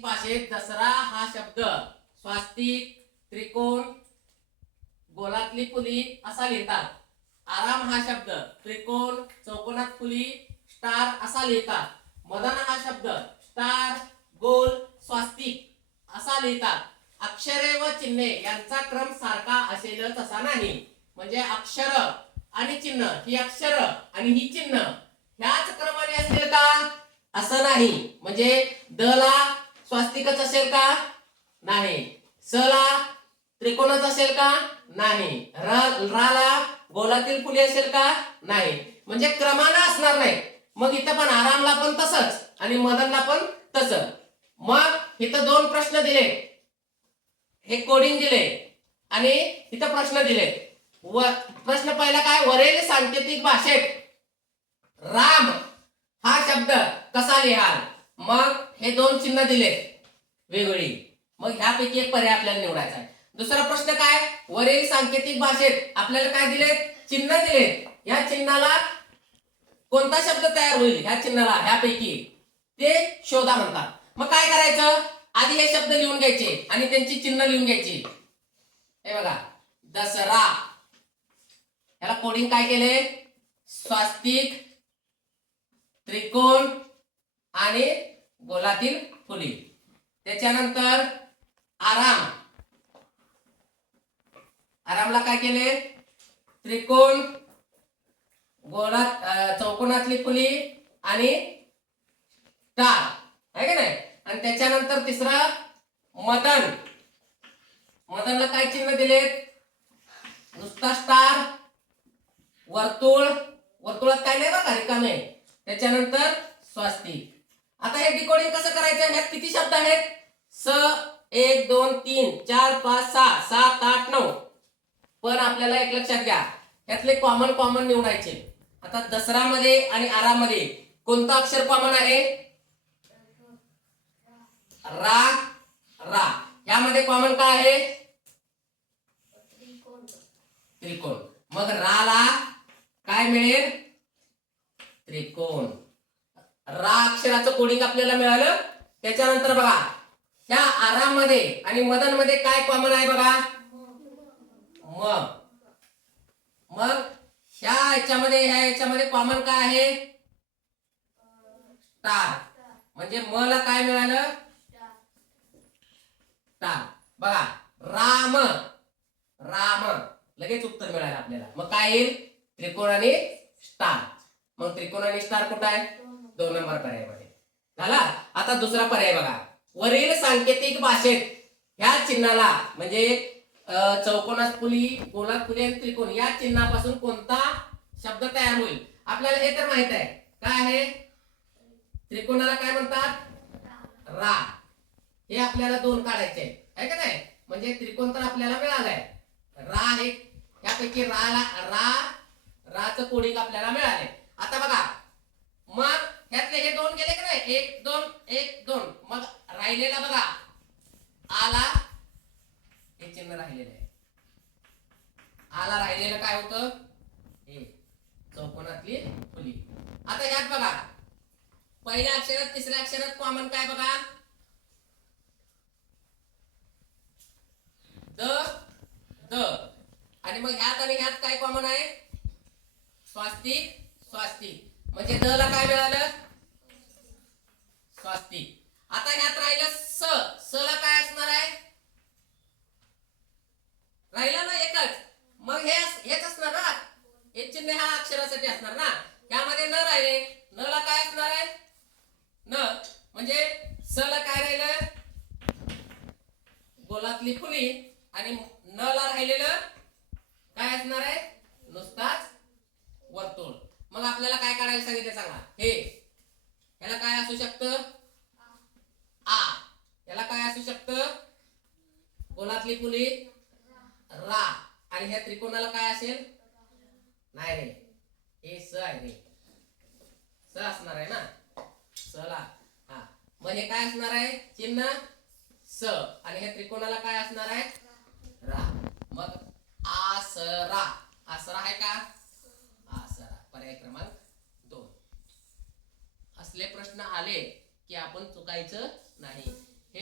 भाषेत दसरा हा शब्द स्वास्तिक त्रिकोण गोलातली फुली असा लिहितात. आराम हा शब्द त्रिकोण चौकोनात फुली स्टार असा लिहितात. मदन हा शब्द स्टार गोल स्वास्तिक असा लिहितात. अक्षरे व चिन्हे यांचा क्रम सारखा असेल तसा नाही. म्हणजे अक्षर आणि चिन्ह ही अक्षर आणि ही चिन्ह ह्याच क्रमाने असतील का? असं नाही. म्हणजे द ला स्वास्तिकच असेल का? नाही. स ला त्रिकोणच असेल का? नाही. राला गोलातील फुले असेल का? नाही. म्हणजे क्रमानं असणार नाही. मग इथं पण आरामला पण तसंच आणि मदनला पण तसं. मग इथं दोन प्रश्न दिले. हे कोडिंग दिले आणि इथं प्रश्न दिले. व प्रश्न पहिला काय? वरील सांकेतिक भाषेत. राम हा शब्द कसा लिहाल? मग हे दोन चिन्ह दिले. वेगळी. मग ह्यापैकी एक पर्याय आपल्याला निवडायचा आहे. दुसरा प्रश्न काय? वरील सांकेतिक भाषेत आपल्याला काय दिले? चिन्ह दिले. ह्या चिन्हाला कोणता शब्द तयार होईल? ह्या चिन्हाला ह्यापैकी. ते शोधा म्हणतात. मग काय करायचं? आधी हे शब्द लिहून घ्यायचे आणि त्यांची चिन्ह लिहून घ्यायची. हे बघा. दसरा. ह्याला कोडिंग काय केले? स्वास्तिक त्रिकोण आणि गोलातील फुली. त्याच्यानंतर आराम. आरामला काय केले? त्रिकोण गोलात चौकोनातली फुली आणि स्टार आहे का नाही? आणि त्याच्यानंतर तिसरा मदन. मदनला काय चिन्ह दिलेत? नुसता स्टार वर्तुळ. वर्तुळात काय नाही बघा रिकामे. त्याच्यानंतर स्वस्तिक. आता हे डिकोडिंग कसं करायचं? ह्यात किती शब्द आहेत? स एक दोन तीन चार पाच सहा सात आठ नऊ. पण आपल्याला एक लक्षात घ्या यातले कॉमन कॉमन निवडायचे. आता दसरामध्ये आणि आरामध्ये कोणतं अक्षर कॉमन आहे? रा रा. यामध्ये कॉमन काय आहे? त्रिकोण. मग राला काय मिळेल? त्रिकोण. रा अक्षराचं कोडिंग आपल्याला मिळालं. त्याच्यानंतर बघा ह्या आराममध्ये आणि मदनमध्ये काय कॉमन आहे बघा? मग. मग ह्या याच्यामध्ये ह्या याच्यामध्ये कॉमन काय आहे? स्टार म्हणजे म ला काय मिळालं? स्टार बघा राम. राम. लगेच उत्तर मिळालं आपल्याला. मग काय येईल? त्रिकोण आणि स्टार मग त्रिकोण आणि स्टार कुठं आहे? दोन नंबर पर्यायामध्ये. झाला? आता दुसरा पर्याय बघा. वरील सांकेतिक भाषेत ह्या चिन्हाला म्हणजे चौकोनात फुली गोलात फुली आणि त्रिकोण या चिन्हापासून कोणता शब्द तयार होईल? आपल्याला हे तर माहीत आहे. काय आहे? त्रिकोणाला काय म्हणतात? रा. हे आपल्याला दोन काढायचे आहे का नाही? म्हणजे त्रिकोण तर आपल्याला मिळालाय. रा हे यापैकी रा रा राचं कोडिंग आपल्याला मिळाले आता बघा. मग ह्यातले हे दोन गेले का नाही? एक दोन एक दोन. मग राहिलेला बघा. आला. हे चिन्ह राहिलेलं आहे. आला राहिलेलं काय होतं? हे चौकोनातली फुली आता ह्यात बघा. पहिल्या अक्षरात तिसऱ्या अक्षरात कॉमन काय बघा? The the. आणि मग ह्यात आणि ह्यात काय कॉमन आहे? स्वास्तिक स्वास्तिक. म्हणजे द ला काय मिळालं? स्वास्तिक आता ह्यात राहिलं स. स ला काय असणार आहे? राहिलं ना एकच. मग हे हेच असणार ना? हे चिन्ह ह्या अक्षरासाठी असणार ना? ह्यामध्ये न राहिले न ला काय असणार आहे? न. म्हणजे स ला काय राहिलं? गोलातली फुली. आणि न ला राहिलेलं काय असणार आहे? नुसताच वर्तुळ. मग आपल्याला काय काढायला सांगितलं सांगा? हे. याला काय असू शकतं? आ. याला काय असू शकतं? गोलातली फुली रा. आणि ह्या त्रिकोणाला काय असेल? नाही रे. हे स आहे रे. स असणार आहे ना? स ला. हा. मग हे काय असणार आहे? चिन्ह? स. आणि ह्या त्रिकोणाला काय असणार आहे? रा. मग आसरा. आसरा आहे का? पर्याय क्रमांक दोन. असले प्रश्न आले की आपण चुकायचं नाही.